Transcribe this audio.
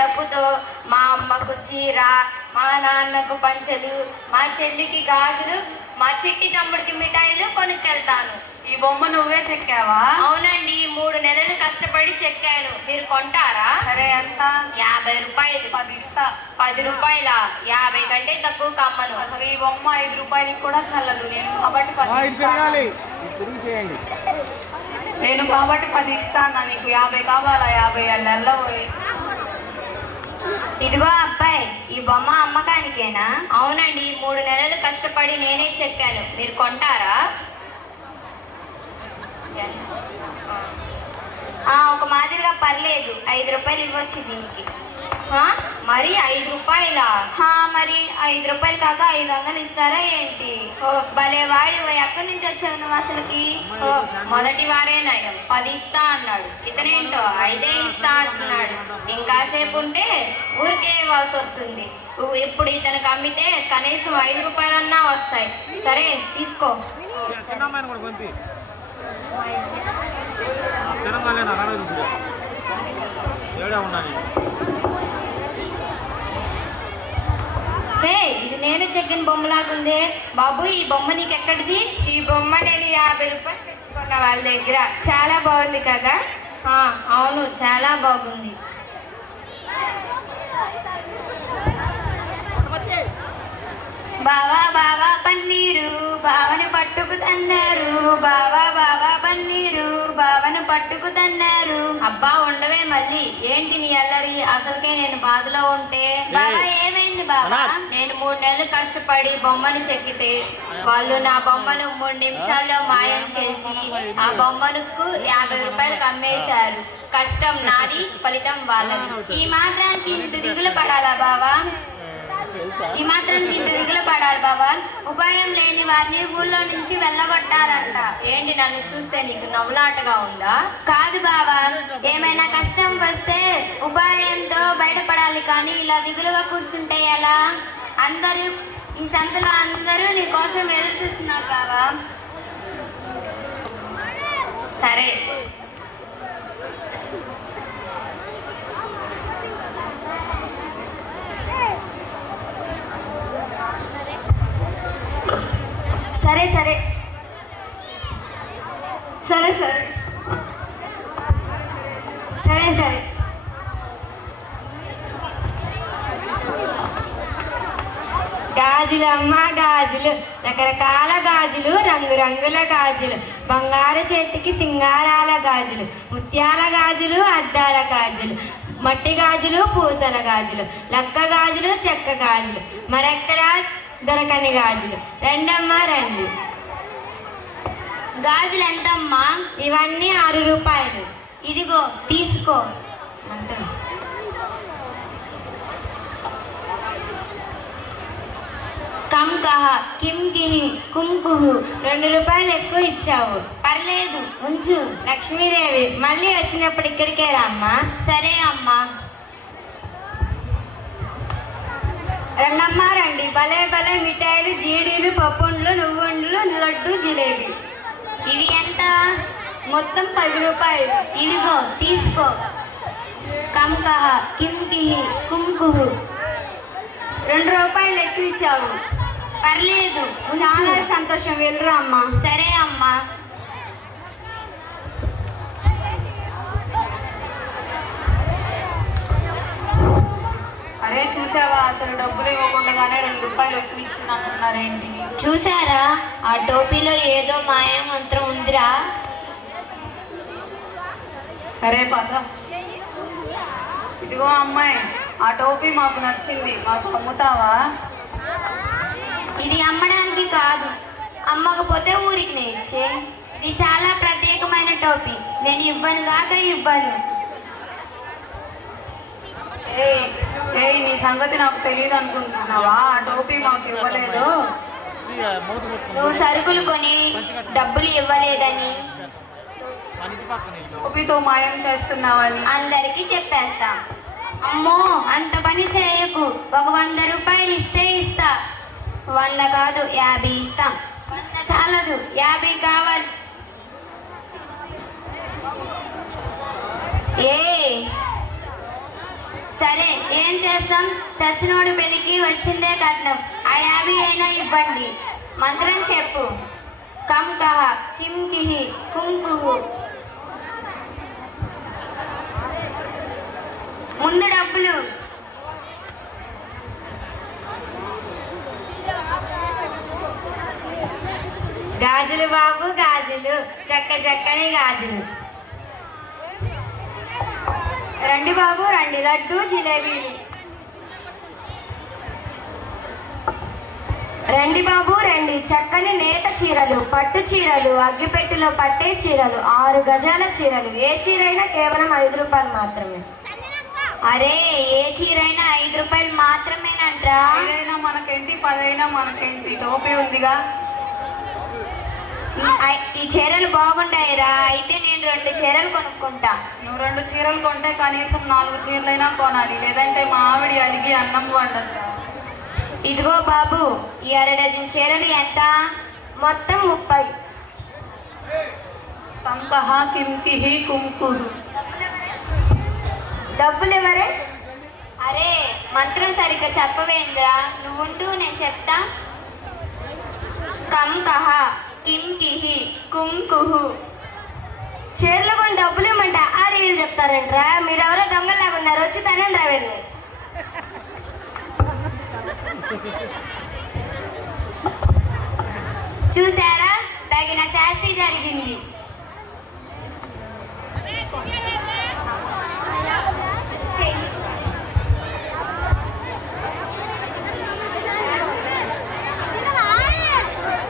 డబ్బుతో మా అమ్మకు చీర, మా నాన్నకు పంచెలు, మా చెల్లికి గాజులు, మా చిట్టి తమ్ముడికి మిఠాయిలు కొనుక్కెళ్తాను. ఈ బొమ్మ నువ్వే చెక్కావా? అవునండి, 3 నెలలు కష్టపడి చెక్కాను. మీరు కొంటారా? సరే, ఎంత? 50 రూపాయలు. 10 ఇస్తా. 10 రూపాయల? 50 కంటే తక్కువ కమ్మను. అసలు ఈ బొమ్మ 5 రూపాయలకి కూడా చల్లదు. నేను కాబట్టి 10 ఇస్తాను. నేను కాబట్టి 10 ఇస్తాను. నీకు 50 కావాలా? 50 అల్ల. ఇదిగో అబ్బాయి, ఈ బొమ్మ అమ్మకానికేనా? అవునండి, 3 నెలలు కష్టపడి నేనే చెక్కాను. మీరు కొంటారా? ఒక మాదిరిగా పర్లేదు. 5 రూపాయలు ఇవ్వచ్చు దీనికి. మరి 5 రూపాయల? మరి 5 రూపాయలు కాక 500 ఇస్తారా ఏంటి? భలే వాడి, ఎక్కడి నుంచి వచ్చావు నువ్వు అసలుకి? మొదటి వారే నయం, 10 ఇస్తా అన్నాడు. ఇతనేంటో 5 ఇస్తా అంటున్నాడు. ఇంకాసేపు ఉంటే ఊరికే ఇవ్వాల్సి వస్తుంది. ఇప్పుడు ఇతనికి అమ్మితే కనీసం 5 రూపాయలన్నా వస్తాయి. సరే, తీసుకో. ఇది నేను చెక్కిన బొమ్మలాగుందే బాబు. ఈ బొమ్మ నీకు ఎక్కడిది? ఈ బొమ్మ నేను 50 రూపాయలు పెట్టుకున్న వాళ్ళ దగ్గర. చాలా బాగుంది కదా? అవును, చాలా బాగుంది. బావా బావా పన్నీరు బావని పట్టుకు తన్నారు. బావా బావా పన్నీరు బావని పట్టుకు తన్నారు. అబ్బా ఉండవే మళ్ళీ. ఏంటి నీ అల్లరి? అసలుకే నేను బాధలో ఉంటే. బావా ఏమైంది బావా? నేను 3 నెలలు కష్టపడి బొమ్మను చెక్కితే వాళ్ళు నా బొమ్మను 3 నిమిషాల్లో మాయం చేసి ఆ బొమ్మనుకు 50 రూపాయలకు అమ్మేశారు. కష్టం నాది, ఫలితం వాళ్ళది. ఈ మాత్రానికి ఇంత దిగులు పడాలా బావా? బావా? ఉపాయం లేని వారిని ఊళ్ళో నుంచి వెళ్ళగొట్టారంట. ఏంటి, నన్ను చూస్తే నీకు నవ్వులాటగా ఉందా? కాదు బావా, ఏమైనా కష్టం వస్తే ఉపాయంతో బయటపడాలి, కానీ ఇలా దిగులుగా కూర్చుంటే ఎలా? అందరూ ఈ సంతలో అందరూ నీ కోసం ఎదురు చూస్తున్నారు బావా. సరే, సరే సరే సరే సరే సరే సరే గాజులమ్మ గాజులు, రకరకాల గాజులు, రంగురంగుల గాజులు, బంగారు చేతికి సింగారాల గాజులు, ముత్యాల గాజులు, అద్దాల గాజులు, మట్టి గాజులు, పూసల గాజులు, లక్క గాజులు, చెక్క గాజులు, మరెక్కడా దొరకని గాజులు. రండమ్మా రండి. గాజులు ఎంతమ్మా? ఇవన్నీ 6 రూపాయలు. ఇదిగో తీసుకో. అంతే. కమ్ కహ కిమ్ కిహి కుంకుహు. 2 రూపాయలు ఎక్కువ ఇచ్చావు. పర్లేదు, ఉంచు. లక్ష్మీదేవి, మళ్ళీ వచ్చినప్పుడు ఇక్కడికే రామ్మా. సరే అమ్మా. రండమ్మా రండి. భలే భలే మిఠాయిలు, జీడీలు, పప్పుండ్లు, నువ్వుండ్లు, లడ్డు, జిలేబీ. ఇవి ఎంత? మొత్తం 10 రూపాయలు. ఇదిగో తీసుకో. కమ్ కహ కిమ్ కిహి కుంకుహు. 2 రూపాయలు ఎక్కువ ఇచ్చావు. పర్లేదు, చాలా సంతోషం. వెళ్ళరా అమ్మా. సరే అమ్మా. అరే చూసావా, అసలు డబ్బులు ఇవ్వకుండానే 2 రూపాయలు ఎక్కువ ఇచ్చిందంటున్నారేంటి? చూసారా, ఆ టోపీలో ఏదో మాయ మంత్రం ఉందిరా. సరే పద. ఇదిగో అమ్మాయి, ఆ టోపీ మాకు నచ్చింది, మాకు అమ్ముతావా? ఇది అమ్మడానికి కాదు, అమ్మకపోతే ఊరికి నేను ఇచ్చే. ఇది చాలా ప్రత్యేకమైన టోపీ, నేను ఇవ్వను కాక ఇవ్వను. నీ సంగతి నాకు తెలియదు అనుకుంటున్నావా? ఆ టోపీ మాకు ఇవ్వలేదు. నువ్వు సరుకులు కొని డబ్బులు ఇవ్వలేదని, టోపీతో మాయం చేస్తున్నావని అందరికీ చెప్పేస్తా. అమ్మో, అంత పని చేయకు. ఒక 100 రూపాయలు ఇస్తే ఇస్తా. 100 కాదు, 50 ఇస్తాం. 100 చాలదు, 50 కావాలి. సరే ఏం చేస్తాం, చచ్చినోడి పెళ్లికి వచ్చిందే కట్నం. ఆ 50 అయినా ఇవ్వండి. మంత్రం చెప్పు. కం కహ కిం కిహి కుం కుహు. ముందు డబ్బులు. గాజులు బాబు గాజులు, చక్క చక్కని గాజులు. రండి బాబు రండి, లడ్డు జిలేబీలు. రండి బాబు రండి, చక్కని నేత చీరలు, పట్టు చీరలు, అగ్గిపెట్టిలో పట్టే చీరలు, 6 గజాల చీరలు. ఏ చీరైనా కేవలం 5 రూపాయలు మాత్రమే. అరే ఏ చీరైనా 5 రూపాయలు మాత్రమేనంట్రా. ఏదైనా మనకేంటి, 10 అయినా మనకేంటి, టోపీ ఉందిగా. ఈ చీరలు బాగుంటాయిరా, అయితే నేను 2 చీరలు కొనుక్కుంటా. నువ్వు 2 చీరలు కొంటే కనీసం 4 చీరలైనా కొనాలి, లేదంటే మా ఆవిడ అలిగి అన్నం వండదు. ఇదిగో బాబు, ఈ 1/2 డజన్ చీరలు ఎంత? మొత్తం 30. కంకహ కింకిహి కుంకుహు. డబ్బులు ఎవరే? అరే మంత్రం సరిగ్గా చెప్పవేంద్రా, నువ్వుండు నేను చెప్తా. కం కహ కిం కిహి కుం కుహు. చీరలు కొని డబ్బులు ఇవ్వమంటే ఆడీలు చెప్తారంట్రా. మీరెవరో దొంగలాగా ఉన్నారు, వచ్చి తనండి వెళ్ళి. చూసారా, తగిన శాస్తి జరిగింది.